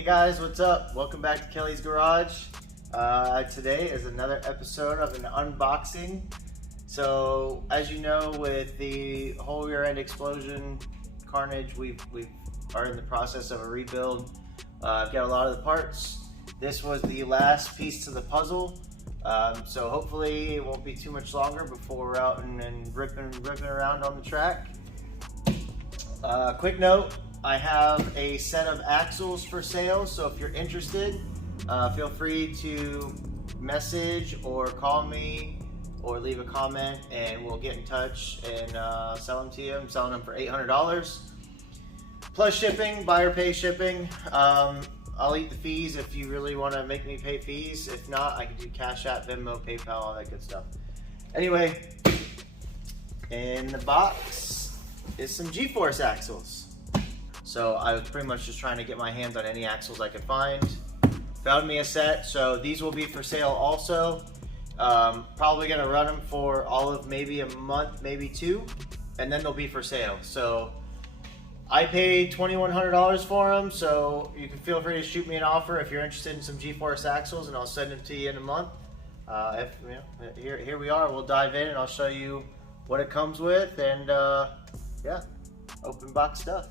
Hey guys, what's up? Welcome back to Kelly's Garage. Today is another episode of an unboxing. So, as you know, with the whole rear end explosion carnage, we are in the process of a rebuild. I've got a lot of the parts. This was the last piece to the puzzle. So hopefully it won't be too much longer before we're out and ripping around on the track. Quick note, I have a set of Axels for sale, so if you're interested, feel free to message or call me or leave a comment and we'll get in touch and sell them to you. I'm selling them for $800 plus shipping, buyer pay shipping. I'll eat the fees if you really want to make me pay fees. If not, I can do Cash App, Venmo, PayPal, all that good stuff. Anyway, in the box is some G-Force axles. So I was pretty much just trying to get my hands on any axles I could find. Found me a set, so these will be for sale also. Probably gonna run them for all of maybe a month, maybe two, and then they'll be for sale. So I paid $2,100 for them, so you can feel free to shoot me an offer if you're interested in some G-Force axles, and I'll send them to you in a month. Here we are. We'll dive in and I'll show you what it comes with, and yeah, open box stuff.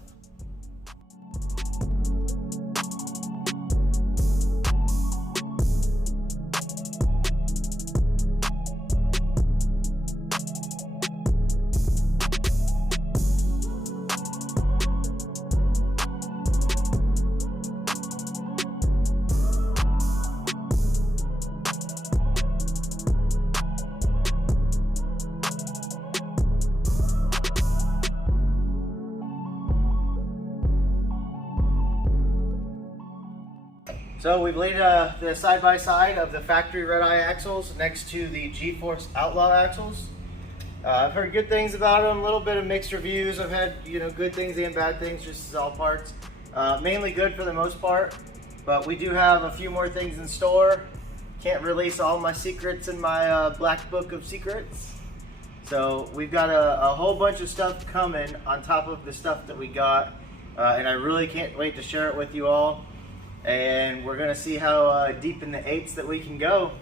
So we've laid the side-by-side of the factory Redeye axles next to the G-Force Outlaw axles. I've heard good things about them, a little bit of mixed reviews. I've had good things and bad things, just as all parts. Mainly good for the most part, but we do have a few more things in store. Can't release all my secrets in my black book of secrets. So we've got a whole bunch of stuff coming on top of the stuff that we got, and I really can't wait to share it with you all. And we're gonna see how deep in the eights that we can go.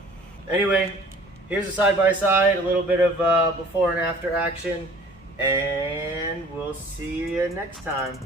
Anyway, here's a side-by-side, a little bit of before and after action, and we'll see you next time.